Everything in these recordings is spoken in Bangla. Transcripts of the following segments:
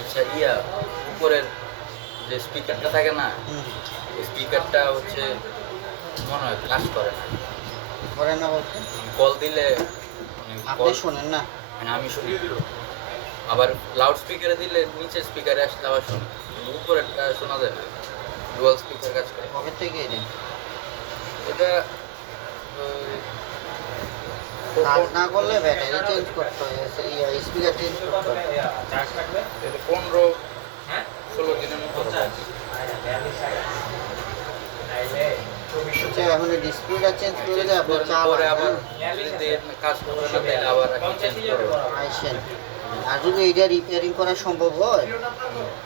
আচ্ছা উপরের যে স্পিকারটা থাকে না, স্পিকারটা হচ্ছে মনে হয় কাজ করে না। করে না বলতে কল দিলে আপনি শোনেন না? আমি শুনি, আবার লাউড স্পিকারে দিলে নিচের স্পিকারে আসলে আবার শুনি, উপরেরটা শোনা যায় না। ডুয়াল স্পিকার কাজ করে। কবে থেকে এটা এটা কাজ না করলে ব্যাটারি চেঞ্জ করতে হয়, স্পিকার চেঞ্জ করতে হয়। 15-16 দিনের মতো হবে। আচ্ছা, এখন ডিসপ্লেটা চেঞ্জ করে দেয় আপনার পরে চালান আবার যদি কাজ করে না তাহলে আবার চেঞ্জ করবো। আইসেন। আর যদি এইটা রিপেয়ারিং করা সম্ভব হয়,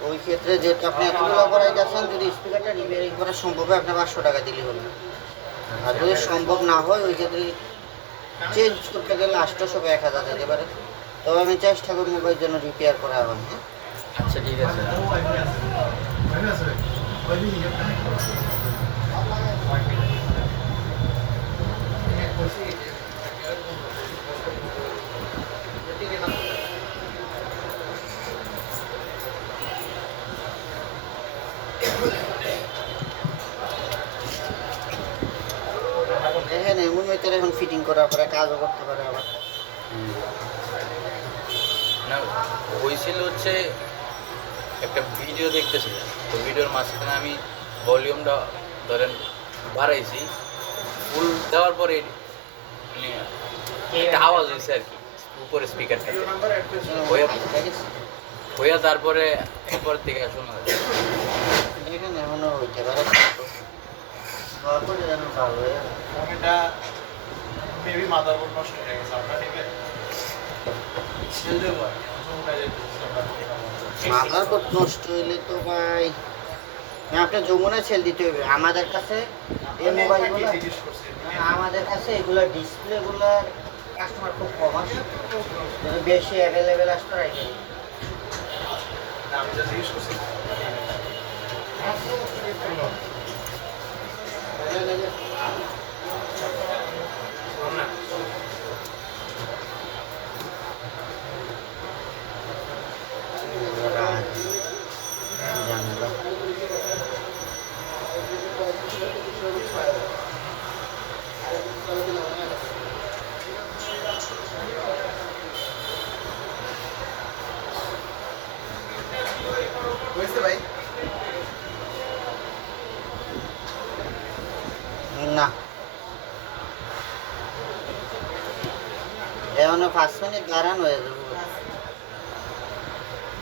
ওই ক্ষেত্রে যেহেতু আপনি এতগুলো করাই যাচ্ছেন, যদি স্পিকারটা রিপেয়ারিং করা সম্ভব হয় আপনার 500 টাকা দিলে হবে। আর যদি সম্ভব না হয়, ওই ক্ষেত্রে চেঞ্জ করতে গেলে 800 বা 1000 দিতে পারে। তবে আমি চেষ্টা করবো মোবাইলের জন্য রিপেয়ার করা হবে। আচ্ছা ঠিক আছে। দেখেন এমন মেয়েদের এখন ফিটিং করার পরে কাজও করতে পারে আবার। না, হয়েছিল হচ্ছে একটা ভিডিও দেখতেছিলাম, তো ভিডিওর মাঝখানে আমি ভলিউমটা ধরেন বাড়াইছি, ফুল দেওয়ার পরে মানে একটা আওয়াজ হয়েছে আর কি উপরে স্পিকারটা হইয়া, তারপরে এরপর থেকে শোনা যায়। দেখেন এমনও হইতে পারে, যেন ভালো হয়ে এটা বেবি মাদারবোর্ড নষ্ট হয়ে গেছে আপনার ঠিক আছে মাদারবোর্ড নষ্ট হইলে তো ভাই আপনার যমুনা সেল দিতে হবে। আমাদের কাছে এই মোবাইলগুলো, আমাদের কাছে এগুলো ডিসপ্লেগুলোর কাস্টমার খুব কম আসে, যদি বেশি অ্যাভেলেবেল আসতো রাইখে আমি জাস্ট ইউজ করছি ঝামেলা। হয়েছে ভাই না, এমন 5 মিনিট দাঁড়ান হয়ে যাবে।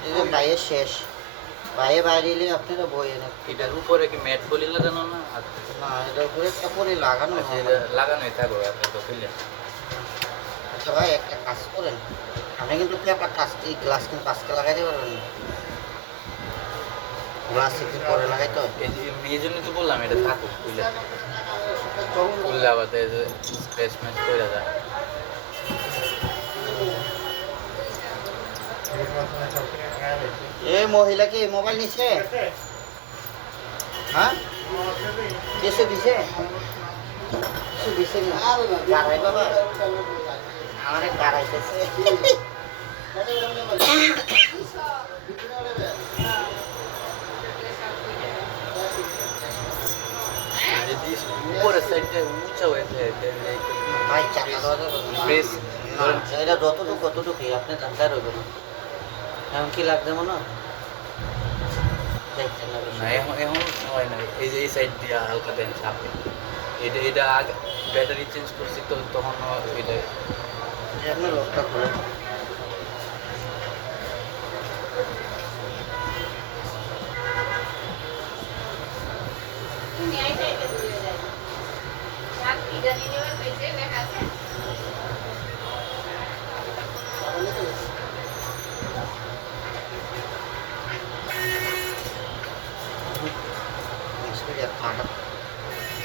এই যে ভাইয়ের শেষ, ভাইয়ে বাইরে এলে আপনারা বইয়ে নেন। এটার উপরে কি ম্যাট পলি লাগানো না? না, এটার উপরে একটা করে লাগানো আচ্ছা, হয়। এটা লাগানোই থাকবে আপনি তো ফিলে। আচ্ছা ভাই, একটা কাজ করেন, আপনি কিন্তু পেপার কাজটি গ্লাস কিন্তু আজকে লাগাইতে পারবেন না, গ্লাস একটু পরে লাগাইতে হবে। এই জন্যই তো বললাম এটা থাকুক খুলে, খুললে আবার স্ক্র্যাচ ম্যাচ করে যায়। এ মহিলা কি মোবাইল নিছে? হ্যাঁ, কিছু দিছে? কিছু দিছে না? গাড়াই বাবা, আমার গাড়াইতেছে। উপরের সাইডটা উঁচা হয়েছে ভাই চাকা দেওয়া প্রেস। এটা যতটুকু কতটুকুই আপনি ধাক্কা রইবেন। এমন কি লাগছে মনে হয়? দেখছেন না বেশি। না, এখন হয় না। এই যে এই সাইড দিয়ে হালকা দেন চাপে, এটা আগে ব্যাটারি চেঞ্জ করছি তো তখন এটা আপনি লোকটা করেন।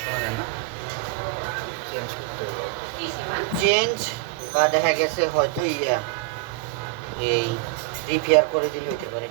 শোনা যায় না, চেঞ্জ করতে হবে। চেঞ্জ বা দেখা গেছে হয়তো এই রিপেয়ার করে দিলে হইতে পারে।